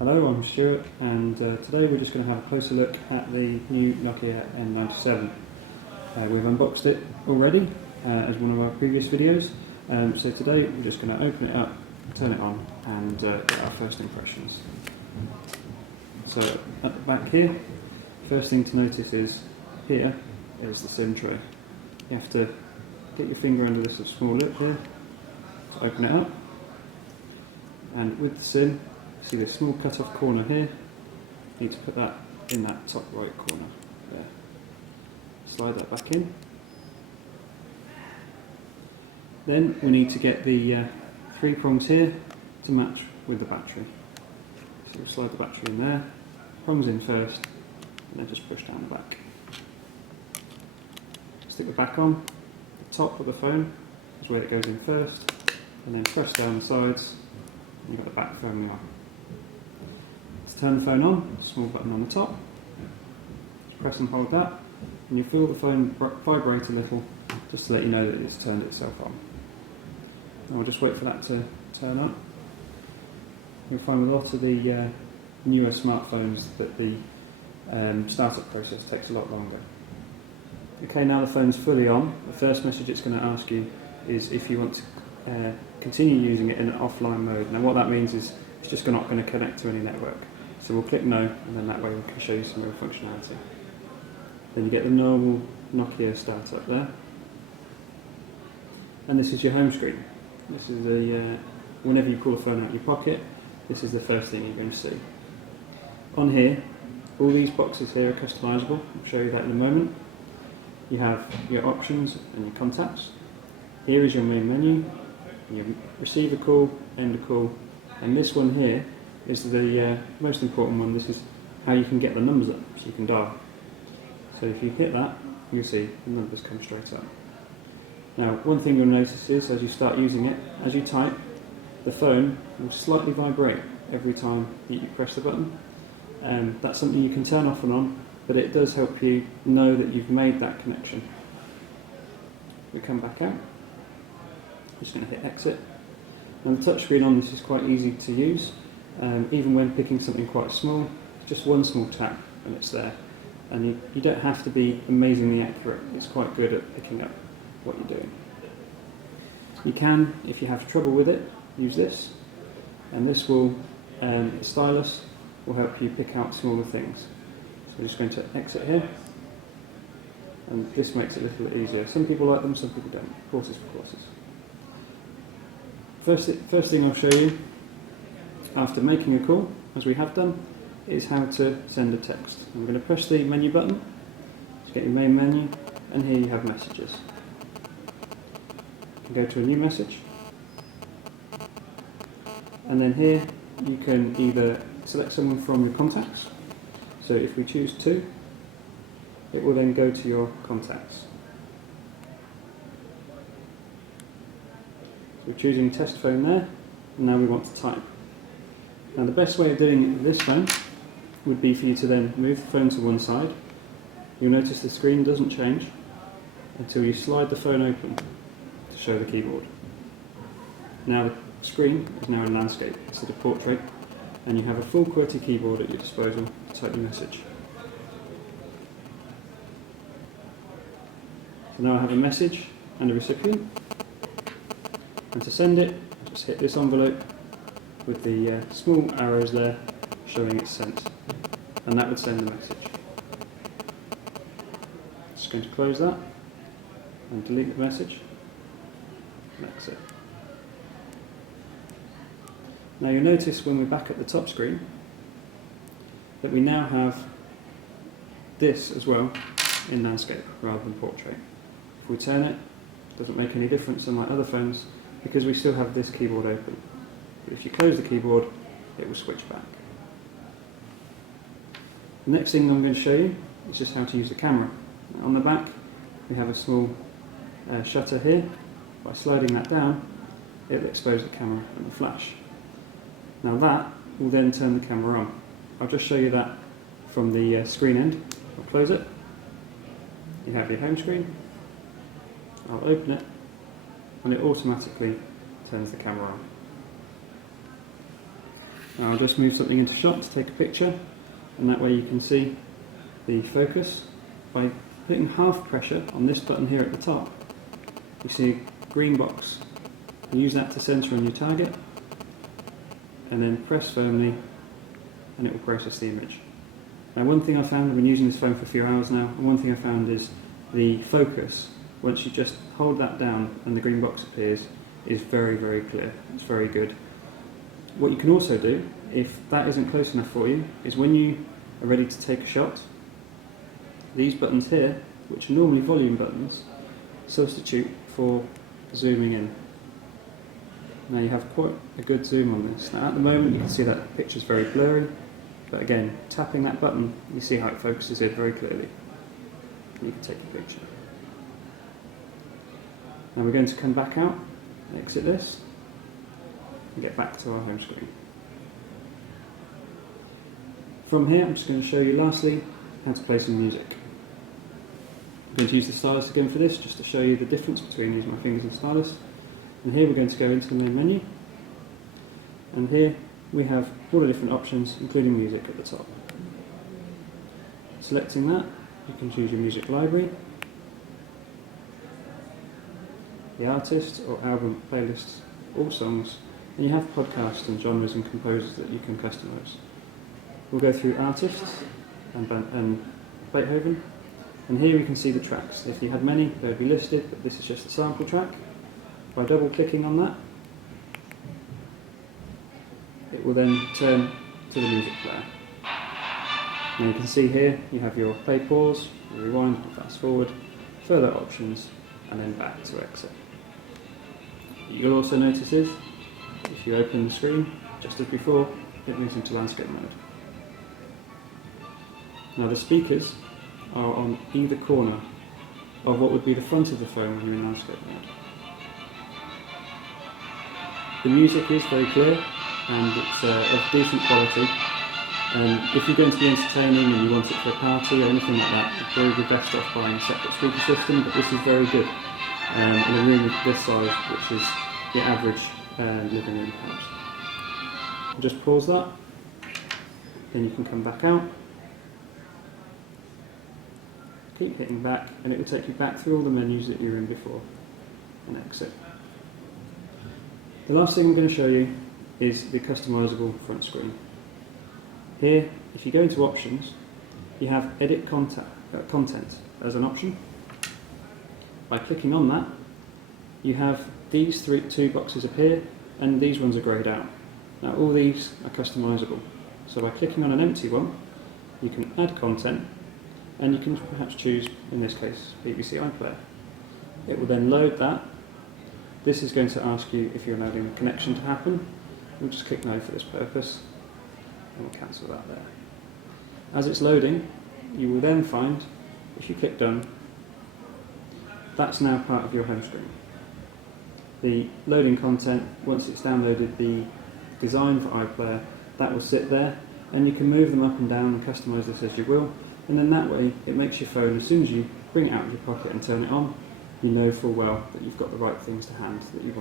Hello, I'm Stuart, and today we're just going to have a closer look at the new Nokia N97. We've unboxed it already as one of our previous videos, so today we're just going to open it up, turn it on, and get our first impressions. So at the back here, first thing to notice is here is the SIM tray. You have to get your finger under this small lip here to open it up, and with the SIM, see this small cut off corner here, you need to put that in that top right corner there. Slide that back in. Then we need to get the 3 prongs here to match with the battery. So we'll slide the battery in there, prongs in first, and then just push down the back. Stick the back on, the top of the phone is where it goes in first, and then press down the sides, and you've got the back firmly on. To turn the phone on, small button on the top, just press and hold that, and you feel the phone vibrate a little, just to let you know that it's turned itself on. And we'll just wait for that to turn up. You'll find with a lot of the newer smartphones that the startup process takes a lot longer. Okay, now the phone's fully on, the first message it's going to ask you is if you want to continue using it in an offline mode. Now what that means is it's just not going to connect to any network. So we'll click no, and then that way we can show you some real functionality. Then you get the normal Nokia startup there. And this is your home screen. This is whenever you pull the phone out of your pocket, this is the first thing you're going to see. On here, all these boxes here are customizable. I'll show you that in a moment. You have your options and your contacts. Here is your main menu. You receive a call, end a call, and this one here is the most important one. This is how you can get the numbers up, so you can dial. So if you hit that, you'll see the numbers come straight up. Now, one thing you'll notice is as you start using it, as you type, the phone will slightly vibrate every time you press the button. That's something you can turn off and on, but it does help you know that you've made that connection. We come back out. I'm just going to hit exit. Now the touchscreen on this is quite easy to use, even when picking something quite small. Just one small tap and it's there. And you don't have to be amazingly accurate. It's quite good at picking up what you're doing. You can, if you have trouble with it, use this, and this will, the stylus will help you pick out smaller things. So we're just going to exit here, and this makes it a little bit easier. Some people like them, some people don't. Horses for courses. First thing I'll show you, after making a call, as we have done, is how to send a text. I'm going to press the menu button to get your main menu, and here you have messages. You can go to a new message, and then here you can either select someone from your contacts. So if we choose to, it will then go to your contacts. So we're choosing test phone there, and now we want to type. Now the best way of doing it with this phone would be for you to then move the phone to one side. You'll notice the screen doesn't change until you slide the phone open to show the keyboard. Now the screen is now in landscape instead of portrait, and you have a full QWERTY keyboard at your disposal to type your message. So now I have a message and a recipient, and to send it, just hit this envelope with the small arrows there showing it's sent, and that would send the message. Just going to close that and delete the message, and that's it. Now you'll notice when we're back at the top screen that we now have this as well in landscape rather than portrait. If we turn it, it doesn't make any difference unlike other phones because we still have this keyboard open. But if you close the keyboard, it will switch back. The next thing I'm going to show you is just how to use the camera. Now on the back we have a small shutter here. By sliding that down, it will expose the camera and the flash. Now that will then turn the camera on. I'll just show you that from the screen end. I'll close it. You have your home screen. I'll open it, and it automatically turns the camera on. Now I'll just move something into shot to take a picture, and that way you can see the focus. By putting half pressure on this button here at the top, you see a green box. You use that to centre on your target, and then press firmly and it will process the image. Now one thing I found, I've been using this phone for a few hours now, and one thing I found is the focus, once you just hold that down and the green box appears, is very, very clear. It's very good. What you can also do, if that isn't close enough for you, is when you are ready to take a shot, these buttons here, which are normally volume buttons, substitute for zooming in. Now you have quite a good zoom on this. Now at the moment you can see that the picture's very blurry, but again, tapping that button, you see how it focuses in very clearly. You can take a picture. Now we're going to come back out, exit this, and get back to our home screen. From here, I'm just going to show you lastly how to play some music. I'm going to use the stylus again for this, just to show you the difference between using my fingers and stylus. And here we're going to go into the main menu, and here we have all the different options, including music at the top. Selecting that, you can choose your music library, the artist or album playlists, all songs, and you have podcasts and genres and composers that you can customise. We'll go through artists and Beethoven, and here you can see the tracks. If you had many, they would be listed, but this is just a sample track. By double clicking on that, it will then turn to the music player. And you can see here you have your play pause, your rewind, fast forward, further options, and then back to exit. You'll also notice is, if you open the screen, just as before, it moves into landscape mode. Now the speakers are on either corner of what would be the front of the phone when you're in landscape mode. The music is very clear and it's of decent quality. If you're going to be entertaining and you want it for a party or anything like that, you'd probably be best off buying a separate speaker system, but this is very good in a room of this size, which is the average living room perhaps. Just pause that, then you can come back out, keep hitting back, and it will take you back through all the menus that you were in before, and exit. The last thing I'm going to show you is the customisable front screen. Here, if you go into options, you have edit content as an option. By clicking on that, you have these two boxes appear, and these ones are greyed out. Now all these are customisable. So by clicking on an empty one, you can add content, and you can perhaps choose, in this case, BBC iPlayer. It will then load that. This is going to ask you if you're allowing a connection to happen. We'll just click no for this purpose, and we'll cancel that there. As it's loading, you will then find, if you click done, that's now part of your home screen. The loading content, once it's downloaded the design for iPlayer, that will sit there, and you can move them up and down and customise this as you will, and then that way it makes your phone, as soon as you bring it out of your pocket and turn it on, you know full well that you've got the right things to hand that you want.